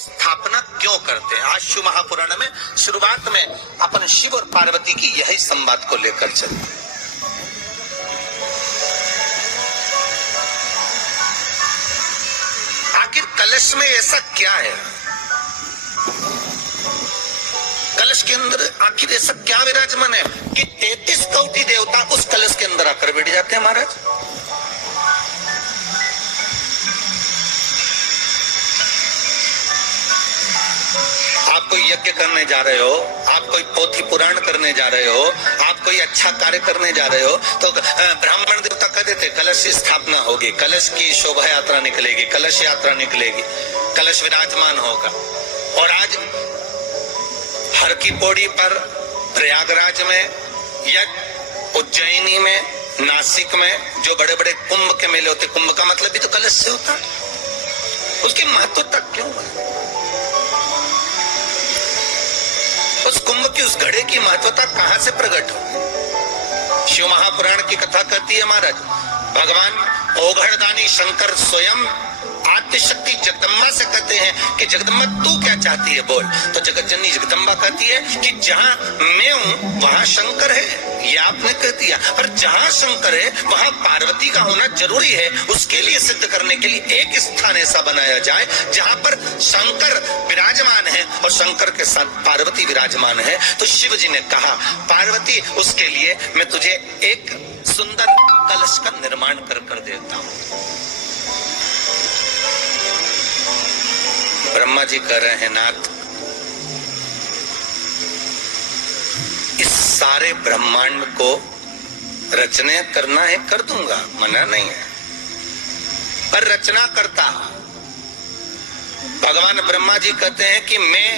स्थापना क्यों करते हैं? आज शिव महापुराण में शुरुआत में अपन शिव और पार्वती की यही संवाद को लेकर चलते हैं। आखिर कलश में ऐसा क्या है? कलश के अंदर आखिर ऐसा क्या विराजमान है कि 33 कोटि देवता उस कलश के अंदर आकर बैठ जाते हैं? महाराज, आप कोई यज्ञ करने जा रहे हो, आप कोई पोथी पुराण करने जा रहे हो, आप कोई अच्छा कार्य करने जा रहे हो, तो ब्राह्मण देवता कह देते कलश की स्थापना होगी, कलश की शोभा यात्रा निकलेगी, कलश यात्रा निकलेगी, कलश विराजमान होगा। और आज हर की पौड़ी पर, प्रयागराज में या उज्जैनी में, नासिक में जो बड़े बड़े कुंभ के मेले होते, कुंभ का मतलब भी तो कलश से होता है। उसकी महत्वता क्यों है? उस कुंभ की, उस घड़े की महत्वता कहां से प्रकट हो? शिव महापुराण की कथा कहती है महाराज, भगवान ओघड़दानी शंकर स्वयं आद्य शक्ति जगदम्बा से कहते हैं कि जगदम्बा तू क्या चाहती है बोल। तो जगत जननी जगदम्बा कहती है कि जहां मैं हूं वहां शंकर है, ये आपने कह दिया, पर जहां शंकर है वहां पार्वती का होना जरूरी है। उसके लिए सिद्ध करने के लिए एक स्थान ऐसा बनाया जाए जहां पर शंकर विराजमान है और शंकर के साथ पार्वती विराजमान है। तो शिव जी ने कहा, पार्वती उसके लिए मैं तुझे एक सुंदर कलश का निर्माण कर देता हूं। ब्रह्मा जी कह रहे हैं, नाथ इस सारे ब्रह्मांड को रचना करना है, कर दूंगा, मना नहीं है, पर रचना करता भगवान ब्रह्मा जी कहते हैं कि मैं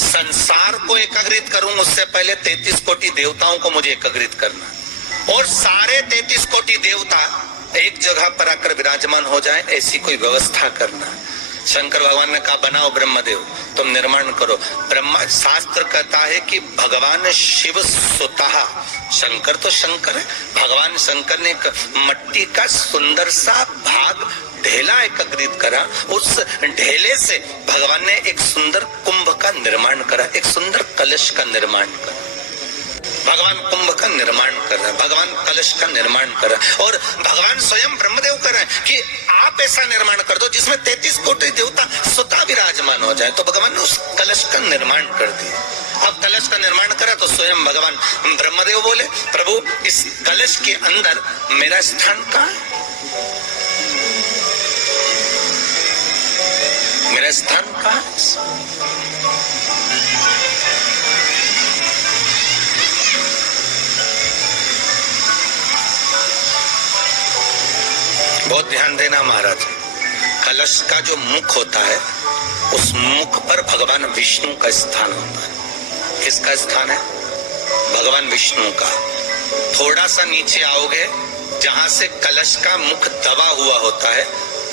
संसार को एकाग्रित करूं, उससे पहले 33 कोटि देवताओं को मुझे एकाग्रित करना, और सारे 33 कोटि देवता एक जगह पर आकर विराजमान हो जाए, ऐसी कोई व्यवस्था करना। शंकर भगवान ने कहा, बनाओ ब्रह्मदेव, तुम निर्माण करो। ब्रह्मा, शास्त्र कहता है कि भगवान शिव स्वतः, शंकर तो शंकर है, भगवान शंकर ने एक मट्टी का सुंदर सा भाग ढेला एकत्रित करा, उस ढेले से भगवान ने एक सुंदर कुंभ का निर्माण करा, एक सुंदर कलश का निर्माण करा। भगवान कुंभ का निर्माण कर रहे हैं, भगवान कलश का निर्माण कर रहे हैं, और भगवान स्वयं ब्रह्मदेव कर रहे हैं कि आप ऐसा निर्माण कर दो जिसमें 33 कोटि देवता स्वतः विराजमान हो जाए। तो भगवान ने उस कलश का निर्माण कर दिया। अब कलश का निर्माण करा तो स्वयं भगवान ब्रह्मदेव बोले, प्रभु इस कलश के अंदर मेरा स्थान कहाँ है? मेरा स्थान कहाँ है? बहुत ध्यान देना महाराज, कलश का जो मुख होता है उस मुख पर भगवान विष्णु का स्थान होता है। किसका स्थान है? भगवान विष्णु का। थोड़ा सा नीचे आओगे, जहां से कलश का मुख दबा हुआ होता है,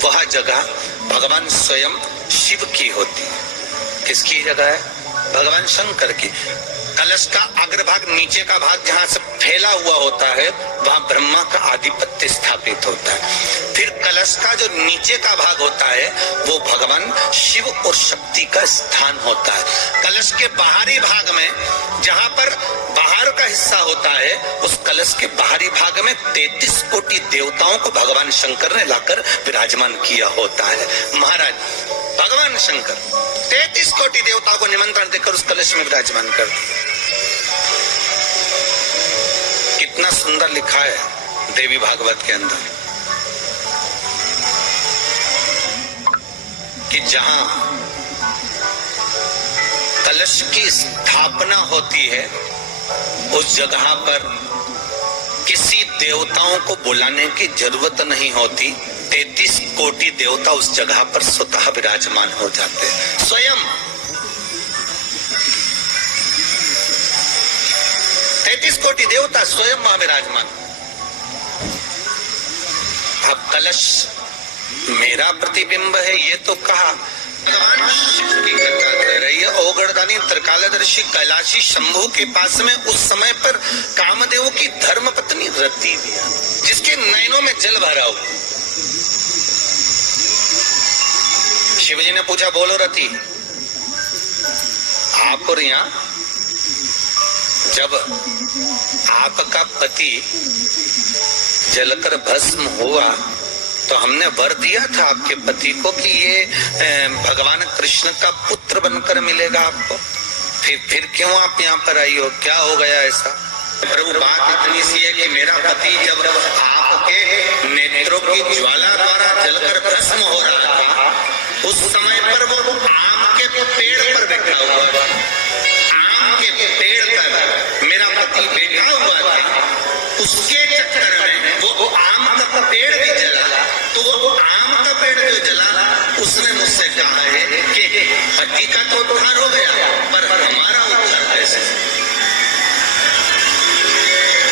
वह जगह भगवान स्वयं शिव की होती है। किसकी जगह है? भगवान शंकर की। कलश का अग्रभाग, नीचे का भाग जहां से फैला हुआ होता है, वहां ब्रह्मा का आधिपत्य स्थापित होता है। फिर कलश का जो नीचे का भाग होता है वो भगवान शिव और शक्ति का स्थान होता है। कलश के बाहरी भाग में, जहां पर बाहर का हिस्सा होता है, उस कलश के बाहरी भाग में 33 कोटि देवताओं को भगवान शंकर ने लाकर विराजमान किया होता है। महाराज भगवान शंकर 33 कोटि देवताओं को निमंत्रण देकर उस कलश में विराजमान कर दिया। कितना सुंदर लिखा है देवी भागवत के अंदर कि जहां कलश की स्थापना होती है उस जगह पर किसी देवताओं को बुलाने की जरूरत नहीं होती। 33 कोटि देवता उस जगह पर स्वतः विराजमान हो जाते हैं। स्वयं 33 कोटि देवता स्वयं वहां विराजमान। अब कलश मेरा प्रतिबिंब है ये तो कहा। भगवान शिव की कथा कर रही है। ओघड़दानी त्रिकालदर्शी कैलाशी शंभु के पास में उस समय पर कामदेव की धर्म पत्नी रति भी है, जिसके नयनों में जल भरा हुआ। शिवजी ने पूछा, बोलो रति, आप और यहाँ जब आपका पति जलकर भस्म हुआ तो हमने वर दिया था आपके पति को कि ये भगवान कृष्ण का पुत्र बनकर मिलेगा आपको, फिर क्यों आप यहाँ पर आई हो, क्या हो गया ऐसा? प्रभु बात इतनी सी है कि मेरा पति जब आपके नेत्रों की ज्वाला द्वारा जलकर भस्म हो रहा था, उस समय पर वो आम के पेड़ पर बैठा हुआ था, आम के पेड़ पर मेरा पति बैठा हुआ था। उसके चक्कर में वो आम का पेड़ भी जला, तो वो आम का पेड़ जो जला उसने मुझसे कहा है कि पति का तो उद्धार हो गया, पर हमारा उद्धार कैसे?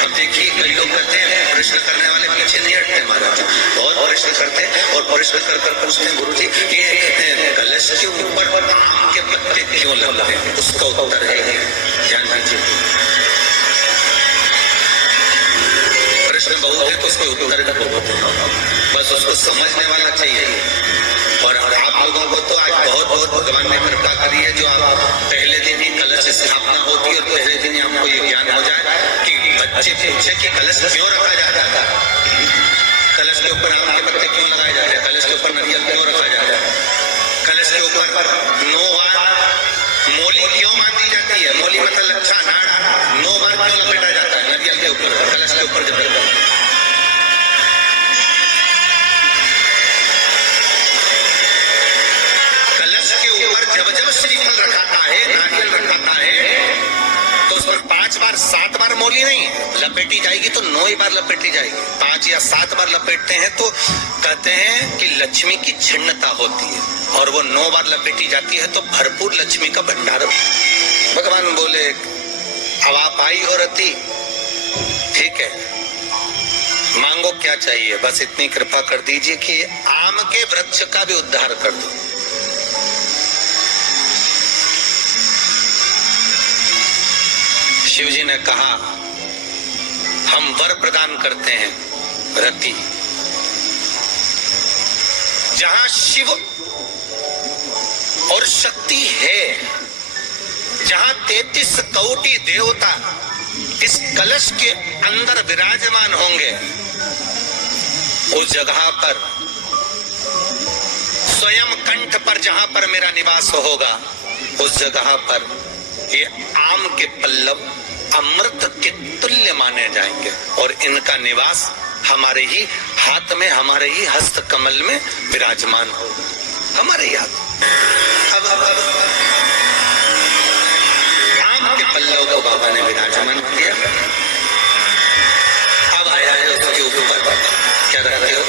अब देखिए, कई लोग कहते हैं प्रश्न करने वाले पीछे नहीं हटते महाराज, बहुत प्रश्न करते हैं और प्रश्न कर कर पूछते हैं, गुरुजी ये कलश के ऊपर आम के पत्ते क्यों लगते हैं? उसका उत्तर है, ध्यान दीजिए, प्रश्न बहुत है तो उसके उत्तर का बहुत है, बस उसको समझने वाला चाहिए। और आप लोगों को तो आज बहुत बहुत भगवान ने कृपा करी है, जो आप पहले दिन ही कलश स्थापना होती है और पहले दिन ही आपको ये ज्ञान हो जाए कि बच्चे पूछे कि कलश क्यों रखा जाता है, कलश के ऊपर आम के पत्ते क्यों लगाए जाते हैं, कलश के ऊपर नारियल क्यों रखा जाता है, कलश के ऊपर 9 बार मोली क्यों बांधी जाती है, मोली मतलब लच्छा नाड़ 9 बार क्यों लपेटा जाता है नारियल के ऊपर, कलश के ऊपर जब रखता है। कलश के ऊपर जब जब श्रीफल रखाता है, नारियल रखाता है, तो उस पर 5 बार 7 बार मोली नहीं लपेटी जाएगी, तो 9 ही बार लपेटी जाएगी। 5 या 7 बार लपेटते हैं तो कहते हैं कि लक्ष्मी की छिन्नता होती है, और वो 9 बार लपेटी जाती है तो भरपूर लक्ष्मी का भंडार। भगवान बोले, अब आप आई हो रति, ठीक है, मांगो क्या चाहिए, बस इतनी कृपा कर दीजिए कि आम के वृक्ष का भी उद्धार कर दो। शिवजी ने कहा, हम वर प्रदान करते हैं रति, जहां शिव और शक्ति है, जहां 33 कोटि देवता इस कलश के अंदर विराजमान होंगे, उस जगह पर स्वयं कंठ पर जहां पर मेरा निवास होगा, उस जगह पर ये आम के पल्लव अमृत के तुल्य माने जाएंगे, और इनका निवास हमारे ही हाथ में, हमारे ही हस्त कमल में विराजमान होगा, हमारे ही हाथ। अब आम के पल्लव को बाबा ने विराजमान किया। अब आया है उसके ऊपर क्या रखते हो,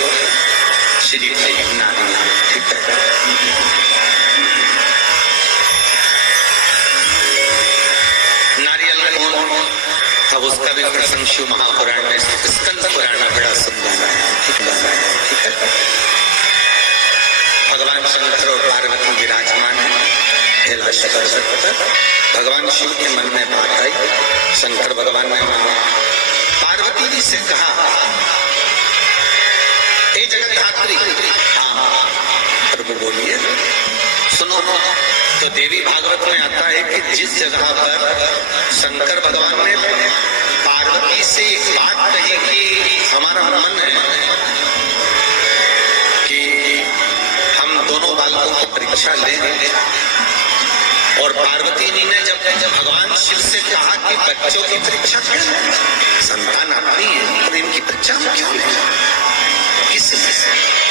श्री नारियल, ठीक है, नारियल अब उसका भी प्रसंग शिव महापुराण में, स्कंद पुराण में बड़ा सुंदर है। भगवान शंकर और पार्वती विराजमान है कैलाश पर्वत पर। भगवान शिव के मन में बात आई, शंकर भगवान ने पार्वती जी से कहा, हे जगन्नाथरी, हाँ प्रभु बोलिए, सुनो। तो देवी भागवत में आता है कि जिस जगह पर शंकर भगवान ने पार्वती से एक बात कही कि हमारा मन है कि हम दोनों बालकों की परीक्षा लें, और पार्वती जी ने जब भगवान शिव से कहा कि बच्चों की परीक्षा क्यों, संतान अपनी है और इनकी परीक्षा क्यों लें,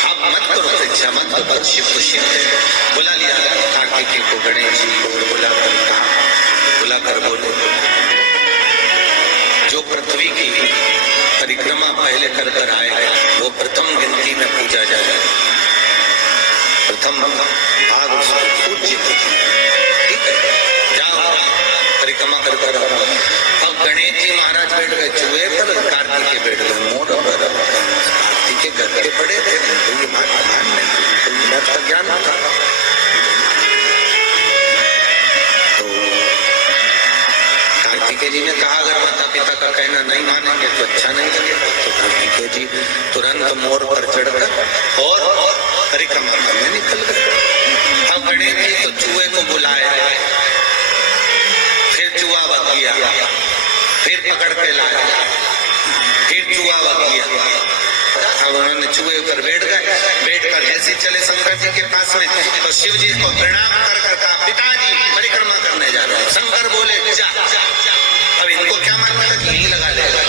आप मत करो परीक्षा, मत करो। शिव को शिव बुला लिया, कार्तिकेय को गणेश जी को बुला कर बोले, जो पृथ्वी की परिक्रमा पहले कर कर आए वो प्रथम गिनती में पूजा जाए, प्रथम भाग उसको पूज्य, ठीक है, जाओ परिक्रमा कर कर। अब गणेश जी महाराज बैठ गए चूहे पर, कार्तिकेय बैठ गए मोर पर, के घर के बड़े थे, ये बात का ज्ञान था। तो कार्तिकेय जी ने कहा, अगर माता पिता का कहना नहीं मानेंगे तो अच्छा नहीं लगेगा। तो कार्तिकेय जी तुरंत मोर पर चढ़कर और परिक्रमा करने निकल गए। अब गणेश जी तो चूहे को बुलाए, फिर चूहा भग गया, फिर पकड़ के लाए, फिर चूहा भग गया। अब उन्होंने चूहे पर बैठ गए, बैठकर जैसे चले शंकर जी के पास में, तो शिव जी को प्रणाम कर कर कहा, पिताजी परिक्रमा करने जा रहे हैं। शंकर बोले जा। अब इनको क्या मालूम था कि यहीं लगा लेगा।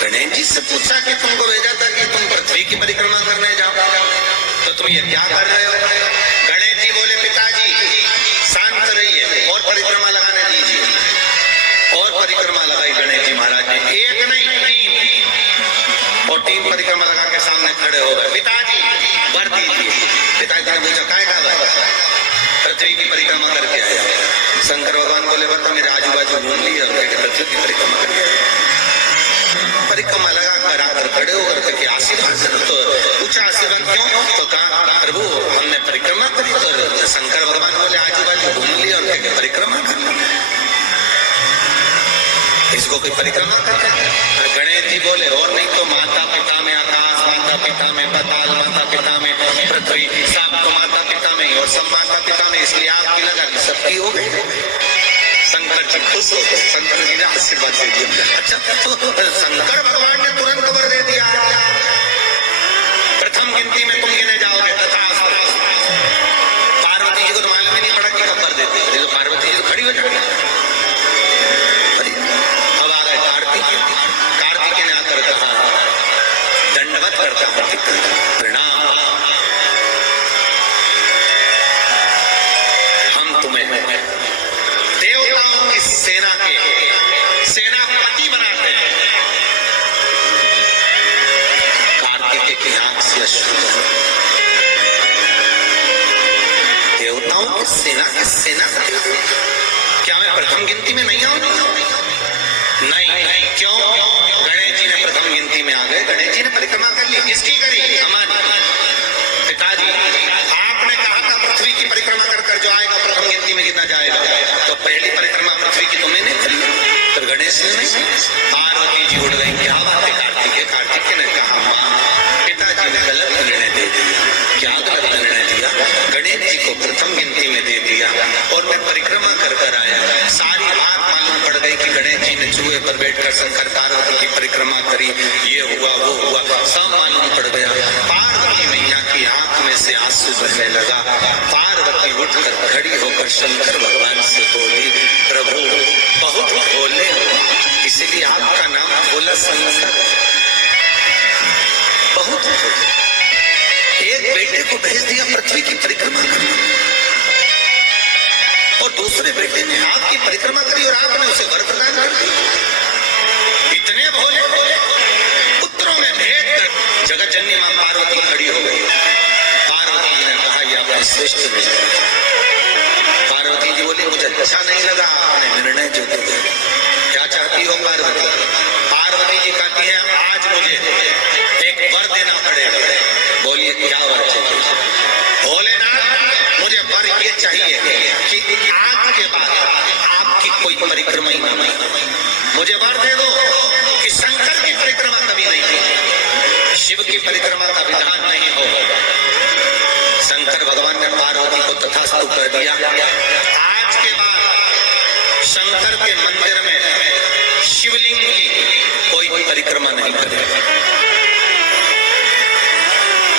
गणेश जी से पूछा कि तुमको भेजा था कि तुम पृथ्वी की परिक्रमा करने जाओ, तो तुम ये क्या कर रहे हो? गणेश जी बोले पिताजी शांत रहिए और परिक्रमा लगाने दीजिए। और परिक्रमा लगाई गणेश जी महाराज ने, एक नहीं 3, और 3 परिक्रमा लगा के सामने खड़े हो गए। पिताजी वर दीजिए। पिताजी ने पूछा काय का वर? पृथ्वी की परिक्रमा करके आया। शंकर भगवान बोले वर तो मेरे आजू बाजू घूम लिया, पृथ्वी की परिक्रमा करके परिक्रमा लगा कर आकर खड़े होकर के आशीर्वाद, तो पूछा आशीर्वाद क्यों? तो कहा प्रभु हमने परिक्रमा करी। तो शंकर भगवान बोले आजू बाजू घूम लिया और क्या परिक्रमा करना, इसको कोई परिक्रमा करना। गणेश जी बोले और नहीं तो माता पिता में आकाश, माता पिता में पाताल, माता पिता में पृथ्वी, सबको माता पिता में और सब माता पिता में, इसलिए आपकी लगा कि सबकी हो गई। शंकर जी खुश हो गए, शंकर जी ने आशीर्वाद दे दिया। अच्छा तो शंकर भगवान ने तुरंत खबर दे दिया, प्रथम गिनती में तुम गिने जाओगे तथा पार्वती जी को तो मालूम ही नहीं पड़ा कि खबर देते, तो पार्वती जी तो खड़ी हो जाती। अब आ गए कार्तिक ने आकर कहा दंडवत करता प्रणाम, हम तुम्हें देवताओं की सेना के सेनापति बनाते हैं। कार्तिक की आंख से अश्रु, देवताओं की सेना के सेनापति, क्या मैं प्रथम गिनती में नहीं आऊं? नहीं। क्यों? गणेश जी ने प्रथम गिनती में आ गए, गणेश जी ने परिक्रमा कर ली। किसकी करी? हमारी। पिताजी आपने कहा था पृथ्वी की परिक्रमा कर कर जो आएगा प्रथम गिनती में कितना जाएगा, तो पहली परिक्रमा पृथ्वी की तुमने नहीं करी, तो गणेश ने नहीं। पार्वती जी उड़ गई, क्या बात है कार्तिक ने कहा मां पिताजी ने गलत निर्णय दे दिया। क्या गलत निर्णय दिया? गणेश जी को प्रथम गिनती में दे दिया और मैं परिक्रमा कर कर आया। सारी बात मालूम पड़ गई कि गणेश जी ने चूहे पर बैठकर शंकर पार्वती की परिक्रमा करी, ये हुआ वो हुआ, सब मालूम पड़ गया। पार्वती मैया की आंख में से आंसू बहने लगा। पार्वती उठकर खड़ी होकर शंकर भगवान से बोली प्रभु बहुत भोले हो, इसलिए आपका नाम भोला शंकर। बहुत भोले, एक बेटे को भेज दिया पृथ्वी की परिक्रमा करने, और दूसरे बेटे ने आपकी परिक्रमा करी और आपने उसे वर प्रदान कर दिया। इतने भोले पुत्रों में भेद कर जगत जननी मां पार्वती खड़ी हो गई। पार्वती जी ने कहा यह आपने श्रेष्ठ नहीं। पार्वती जी बोली मुझे अच्छा नहीं लगा आपने निर्णय जो दिया। क्या चाहती हो पार्वती? पार्वती जी कहती है आज मुझे एक वर देना पड़ेगा। बोलिए क्या वर चाहिए? भोलेनाथ मुझे वर ये चाहिए कि आज के बाद आपकी कोई परिक्रमा ही नहीं, मुझे वर दे दो कि शंकर की परिक्रमा कभी नहीं होगी, शिव की परिक्रमा का विधान नहीं होगा। शंकर भगवान ने पार्वती को तथास्तु कर दिया। आज के बाद शंकर के मंदिर में शिवलिंग की कोई परिक्रमा नहीं करेगा।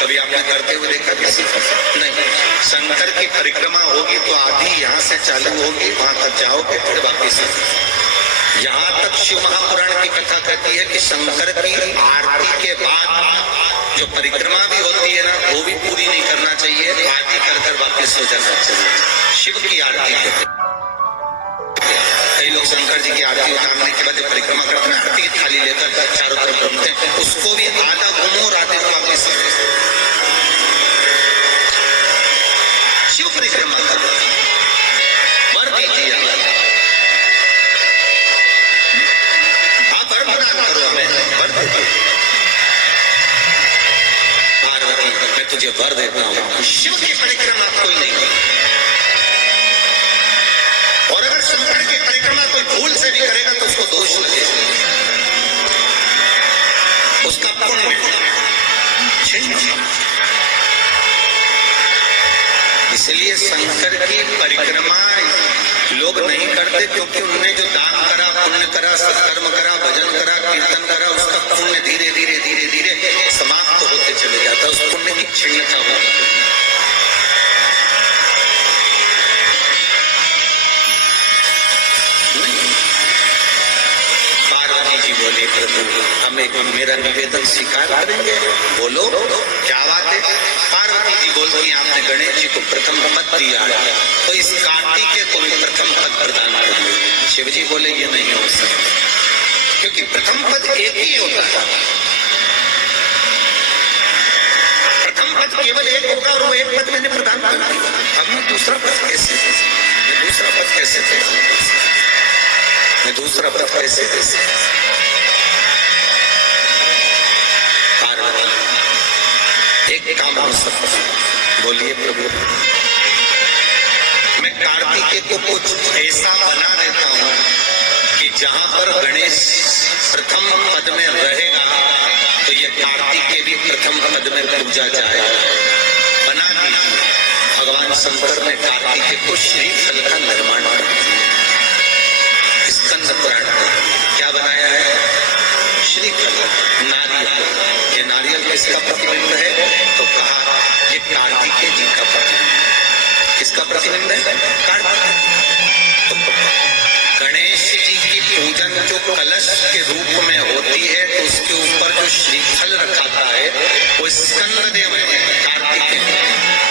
कभी आपने करते हुए देखा किसी को? नहीं। शंकर की परिक्रमा होगी तो आधी यहाँ से चालू होगी, वहां तक जाओगे फिर वापिस। यहाँ तक शिव महापुराण की कथा कहती है कि शंकर की आरती के बाद जो परिक्रमा भी होती है ना, वो भी पूरी नहीं करना चाहिए, आरती कर कर वापिस हो जाना चाहिए। शिव की आरती है, कई लोग शंकर जी की आरती उतारने के बाद जब परिक्रमा करते हैं, आरती की थाली लेकर चारों तरफ घूमते हैं, उसको भी आधा घूमो और आधे वापिस। शिव परिक्रमा करो, वर दीजिए, आप वर प्रदान करो हमें, वर दीजिए। पार्वती मैं तुझे वर देता हूँ, शिव की परिक्रमा कोई नहीं, और अगर शंकर की परिक्रमा कोई भूल से भी करेगा तो उसको दोष लगेगा, उसका पुण्य छिन्न। इसलिए शंकर की परिक्रमा लोग नहीं करते, क्योंकि उनने जो दान करा, पुण्य करा, सत्कर्म करा, भजन करा, कीर्तन करा, उसका पुण्य धीरे धीरे धीरे धीरे समाप्त होते चले जाता है, उस पुण्य की क्षीणता होती है। पार्वती जी बोले, प्रभु हम एक मेरा निवेदन स्वीकार करेंगे, बोलो क्या बात है। पार्वती जी बोलती, आपने गणेश जी को प्रथम पद दिया, तो इस कार्तिकेय को भी प्रथम पद प्रदान करेंगे। शिव जी बोले ये नहीं हो सकता, क्योंकि प्रथम पद एक ही होता है, प्रथम पद केवल एक होगा और वो एक पद मैंने प्रदान कर दिया, अब मैं दूसरा पद कैसे दे सकता, मैं दूसरा पद कैसे दे सकता, मैं दूसरा पद कैसे दे सकता। एक काम हो सकता, बोलिए प्रभु, मैं कार्तिकेय को कुछ ऐसा बना देता हूं कि जहां पर गणेश प्रथम पद में रहेगा तो ये कार्तिकेय भी प्रथम पद में पूजा जाएगा। बना दिया भगवान शंकर ने कार्तिकेय को श्रीफल का निर्माण कर दिया। स्कंद पुराण में क्या बनाया है? श्रीफल, नारियल। ये नारियल किसका प्रतिबिंब है? तो कहा ये कार्तिकेय जी का प्रतिबिंब। किसका प्रतिबिंब है? कार्तिकेय। तो गणेश जी की पूजन जो कलश के रूप में होती है, तो उसके ऊपर जो श्रीफल रखाता है वो स्कंद देव है।